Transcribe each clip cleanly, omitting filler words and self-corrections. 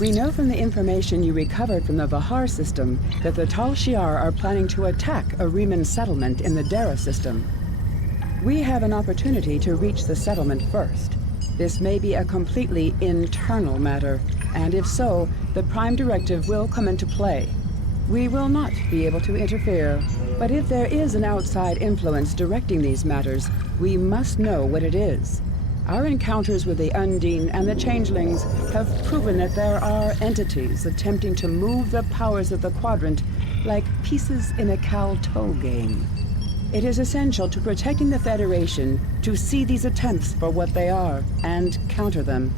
We know from the information you recovered from the Vahar system that the Tal Shiar are planning to attack a Riemann settlement in the Dara system. We have an opportunity to reach the settlement first. This may be a completely internal matter, and if so, the Prime Directive will come into play. We will not be able to interfere, but if there is an outside influence directing these matters, we must know what it is. Our encounters with the Undine and the Changelings have proven that there are entities attempting to move the powers of the Quadrant like pieces in a Cal-Toe game. It is essential to protecting the Federation to see these attempts for what they are and counter them.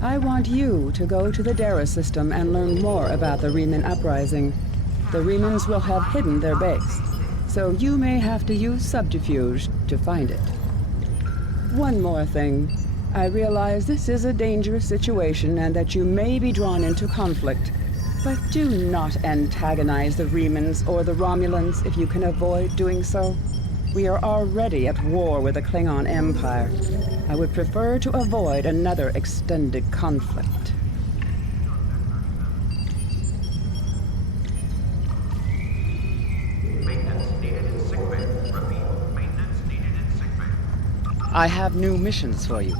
I want you to go to the Dara system and learn more about the Riemann Uprising. The Riemanns will have hidden their base, so you may have to use subterfuge to find it. One more thing. I realize this is a dangerous situation and that you may be drawn into conflict, but do not antagonize the Riemanns or the Romulans if you can avoid doing so. We are already at war with the Klingon Empire. I would prefer to avoid another extended conflict. I have new missions for you.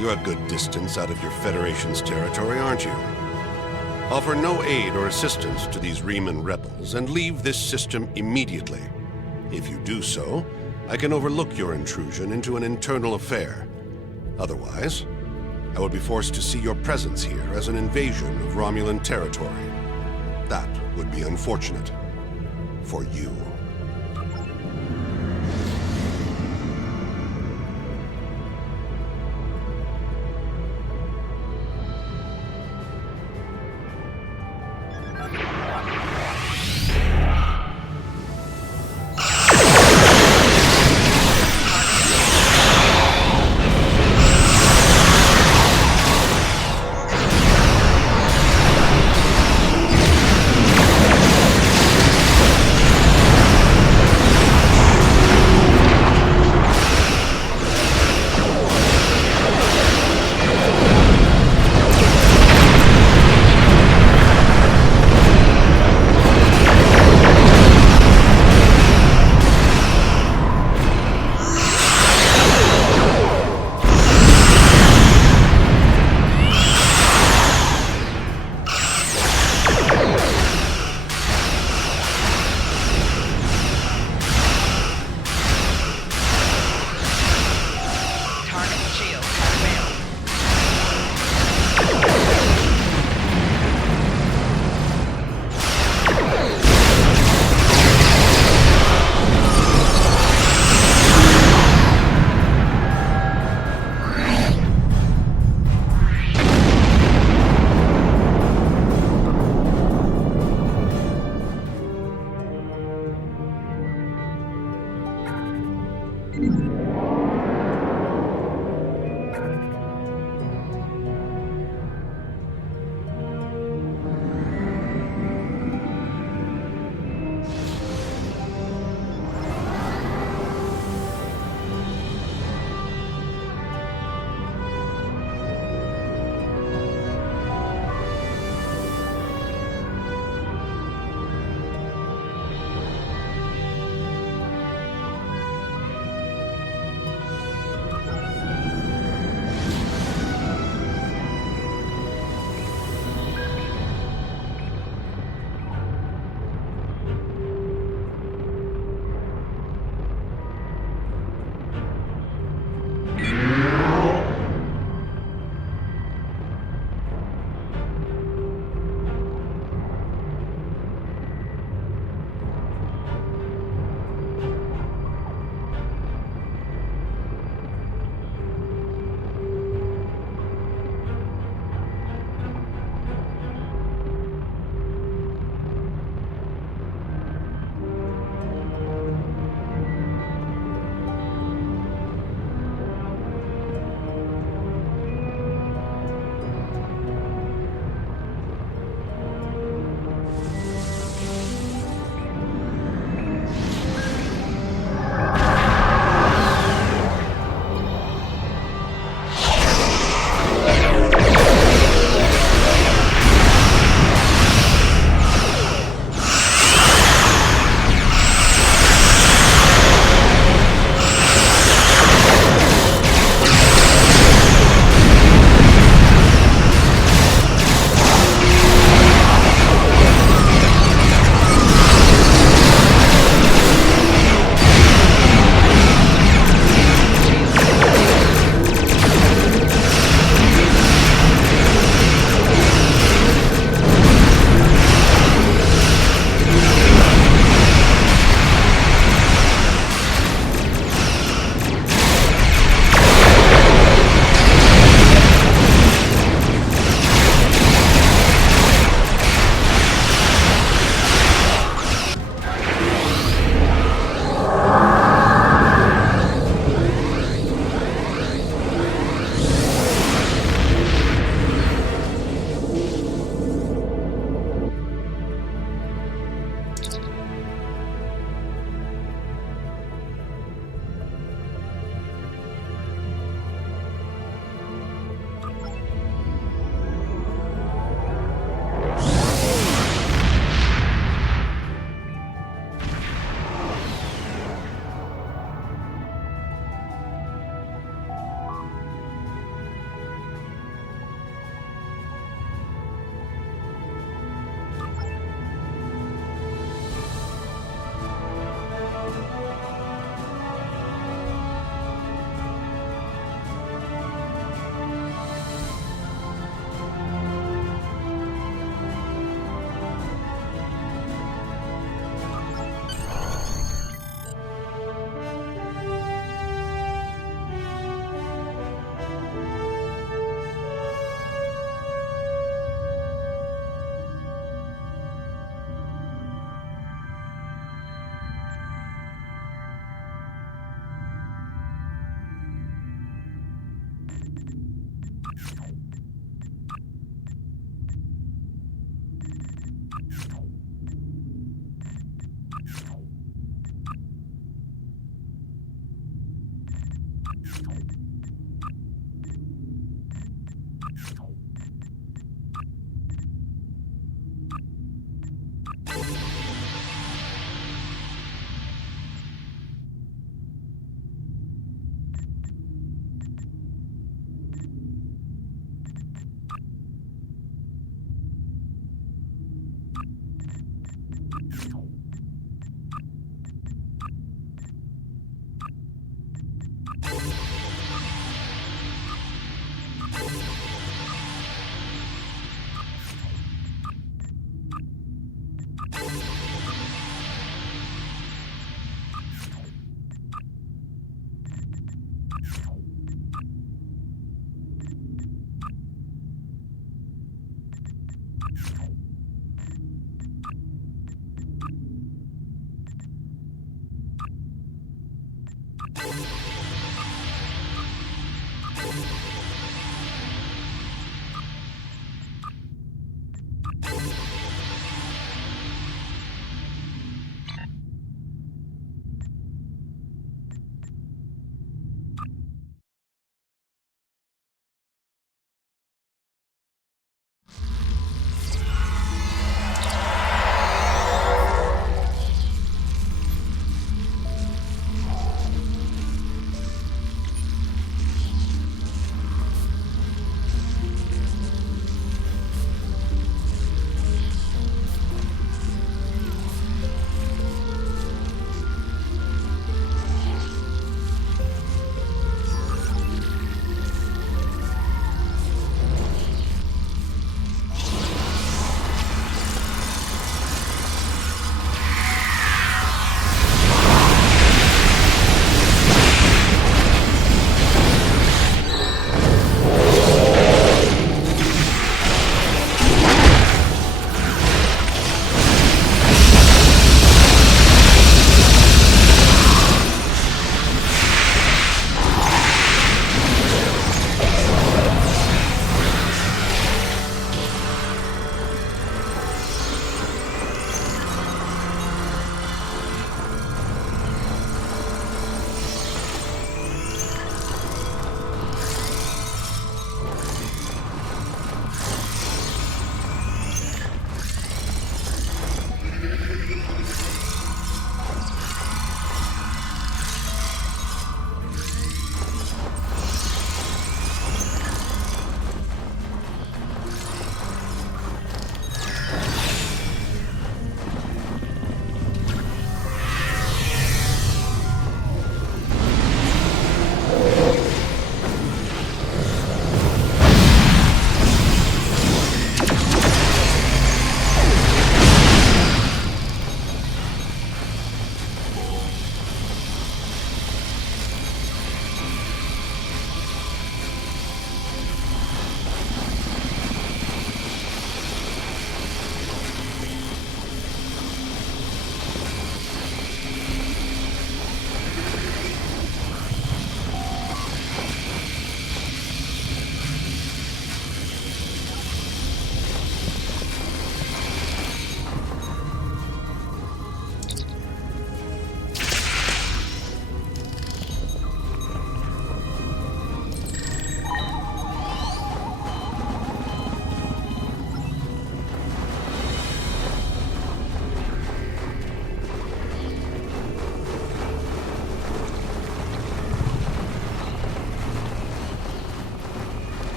You're a good distance out of your Federation's territory, aren't you? Offer no aid or assistance to these Riemann rebels and leave this system immediately. If you do so, I can overlook your intrusion into an internal affair. Otherwise, I would be forced to see your presence here as an invasion of Romulan territory. That would be unfortunate. For you.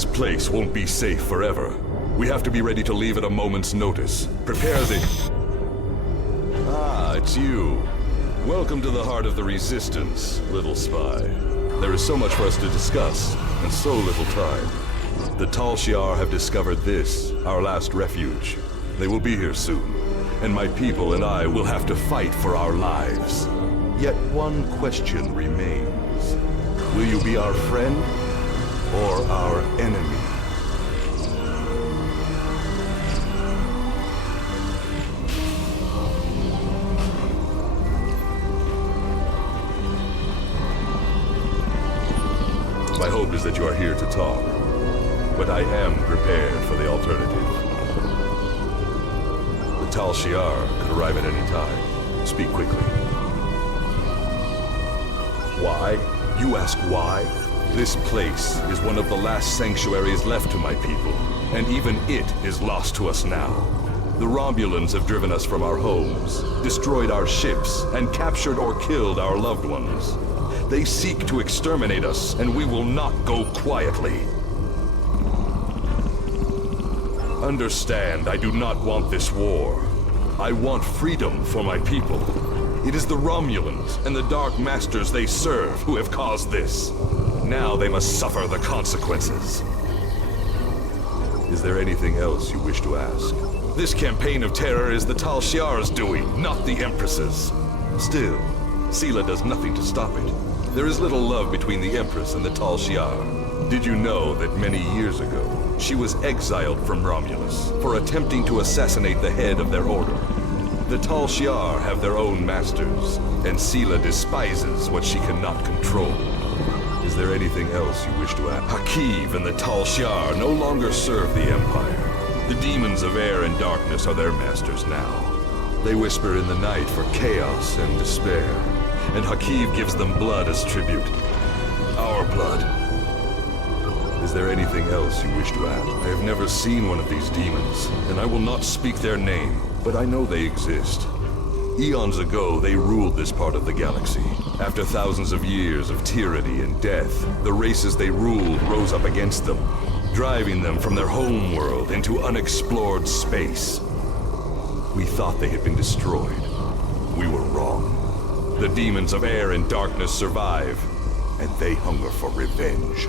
This place won't be safe forever. We have to be ready to leave at a moment's notice. Prepare the... Ah, it's you. Welcome to the heart of the Resistance, little spy. There is so much for us to discuss, and so little time. The Tal Shiar have discovered this, our last refuge. They will be here soon, and my people and I will have to fight for our lives. Yet one question remains. Will you be our friend, or our enemy? My hope is that you are here to talk, but I am prepared for the alternative. The Tal Shiar could arrive at any time. Speak quickly. Why? You ask why? This place is one of the last sanctuaries left to my people, and even it is lost to us now. The Romulans have driven us from our homes, destroyed our ships, and captured or killed our loved ones. They seek to exterminate us, and we will not go quietly. Understand, I do not want this war. I want freedom for my people. It is the Romulans and the Dark Masters they serve who have caused this. Now they must suffer the consequences. Is there anything else you wish to ask? This campaign of terror is the Tal Shiar's doing, not the Empress's. Still, Sela does nothing to stop it. There is little love between the Empress and the Tal Shiar. Did you know that many years ago, she was exiled from Romulus for attempting to assassinate the head of their order? The Tal Shiar have their own masters, and Sela despises what she cannot control. Is there anything else you wish to add? Hakiv and the Tal Shiar no longer serve the Empire. The demons of air and darkness are their masters now. They whisper in the night for chaos and despair, and Hakiv gives them blood as tribute. Our blood. Is there anything else you wish to add? I have never seen one of these demons, and I will not speak their name, but I know they exist. Eons ago, they ruled this part of the galaxy. After thousands of years of tyranny and death, the races they ruled rose up against them, driving them from their home world into unexplored space. We thought they had been destroyed. We were wrong. The demons of air and darkness survive, and they hunger for revenge.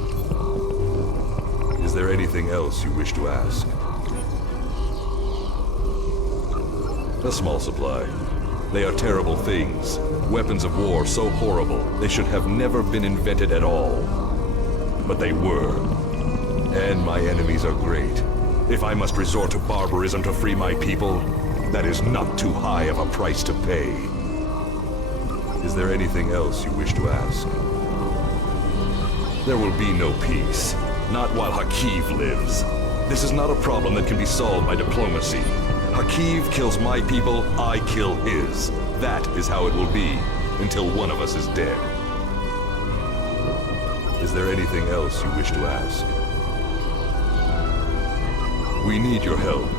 Is there anything else you wish to ask? A small supply. They are terrible things. Weapons of war so horrible, they should have never been invented at all. But they were. And my enemies are great. If I must resort to barbarism to free my people, that is not too high of a price to pay. Is there anything else you wish to ask? There will be no peace. Not while Hakiv lives. This is not a problem that can be solved by diplomacy. Hakiv kills my people, I kill his. That is how it will be, until one of us is dead. Is there anything else you wish to ask? We need your help.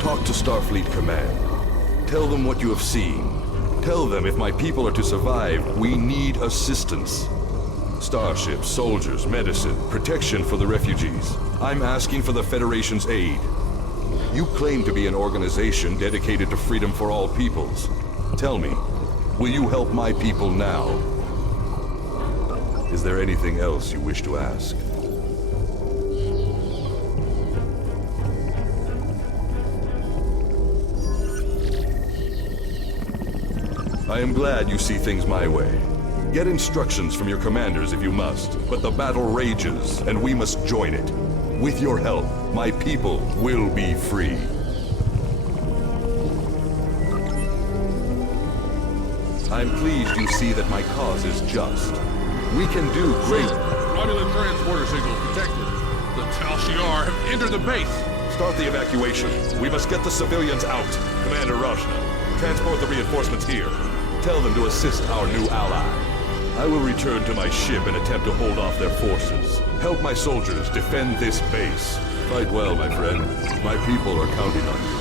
Talk to Starfleet Command. Tell them what you have seen. Tell them if my people are to survive, we need assistance. Starships, soldiers, medicine, protection for the refugees. I'm asking for the Federation's aid. You claim to be an organization dedicated to freedom for all peoples. Tell me, will you help my people now? Is there anything else you wish to ask? I am glad you see things my way. Get instructions from your commanders if you must, but the battle rages, and we must join it. With your help, my people will be free. I'm pleased you see that my cause is just. We can do great... Romulan transporter signal detected. The Tal Shiar have entered the base. Start the evacuation. We must get the civilians out. Commander Rajna, transport the reinforcements here. Tell them to assist our new ally. I will return to my ship and attempt to hold off their forces. Help my soldiers defend this base. Fight well, my friend. My people are counting on you.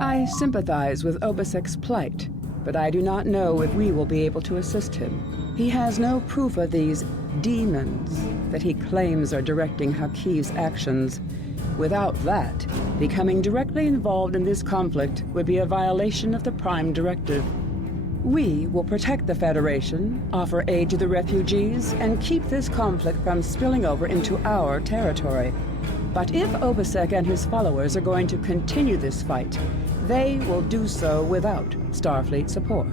I sympathize with Obisek's plight, but I do not know if we will be able to assist him. He has no proof of these demons that he claims are directing Hakiv's actions. Without that, becoming directly involved in this conflict would be a violation of the Prime Directive. We will protect the Federation, offer aid to the refugees, and keep this conflict from spilling over into our territory. But if Obisek and his followers are going to continue this fight, they will do so without Starfleet support.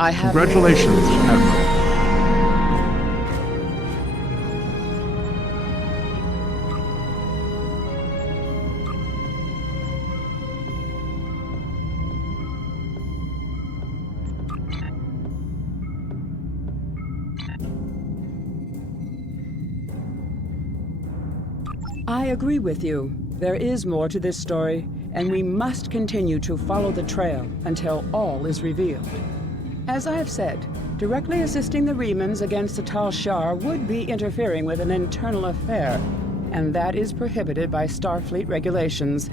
I have... Congratulations, Admiral. I agree with you. There is more to this story, and we must continue to follow the trail until all is revealed. As I have said, directly assisting the Remans against the Tal Shiar would be interfering with an internal affair, and that is prohibited by Starfleet regulations.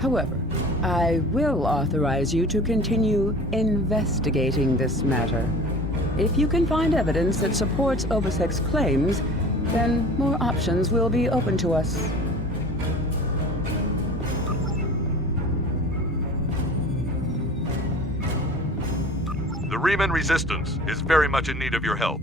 However, I will authorize you to continue investigating this matter. If you can find evidence that supports Obisek's claims, then more options will be open to us. The Reman Resistance is very much in need of your help.